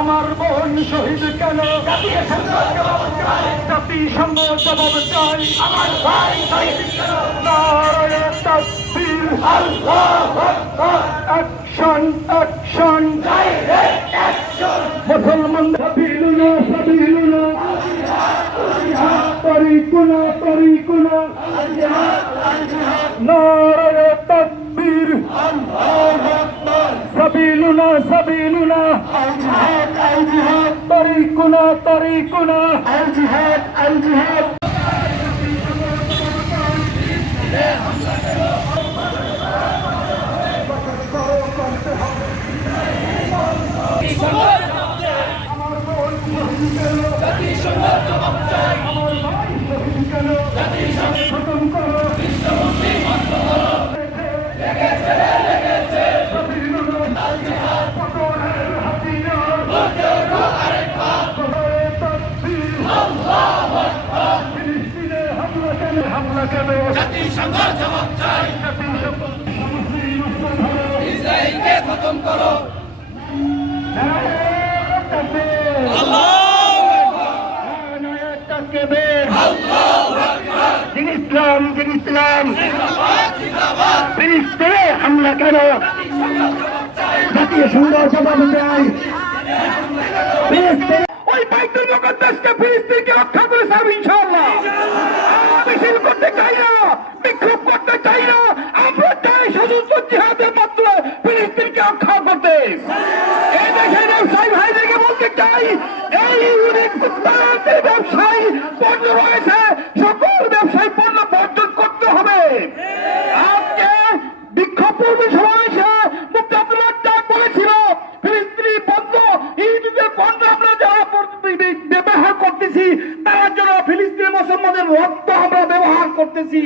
আমার বোন শহীদ কেন জাতিসংঘ জবাব চাই আমার ভাই শহীদ কেন নারায়ে তাকবীর আল্লাহু আকবার অ্যাকশন অ্যাকশন ডাইরেক্ট অ্যাকশন মুসলমান সাবিলুনা সাবিলুনা তরিকুনা তরিকুনা নারায়ে তাকবীর আল্লাহু আকবার সাবিলুনা সাবিলুনা আল জিহাদ তরিকুনা তরিকুনা আল জিহাদ জাতিসংঘ জবাব চাই ইসরায়েলকে খতম করো ইসলাম ফিলিস্তিনে হামলা কেন জাতীয় সংঘ জবাব চাই ওই বাইতুল মুকাদ্দাসকে ফিলিস্তিনকে রক্ষা করে ছাড়ব ইনশাআল্লাহ। মিছিল করতে চাই না, বিক্ষোভ করতে চাই না, আমরা চাই সশস্ত্র জিহাদের মাধ্যমে ফিলিস্তিনকে রক্ষা করতে। এই দেশের ব্যবসায়ী ভাইদেরকে বলতে চাই, এই ব্যবসায়ী পণ্য রয়েছে, সকল ব্যবসায়ী পণ্য বর্জন করতে হবে। আজকে বিক্ষোভ পূর্ব সমাবেশে মুফতি আব্দুল্লাহ ডাক বলেছিল ফিলিস্তিনি পণ্য ইহুদিদের পণ্য আমরা যারা ব্যবহার করতেছি তার জন্য ফিলিস্তিনি মুসলমানদের রক্ত আমরা ব্যবহার করতেছি।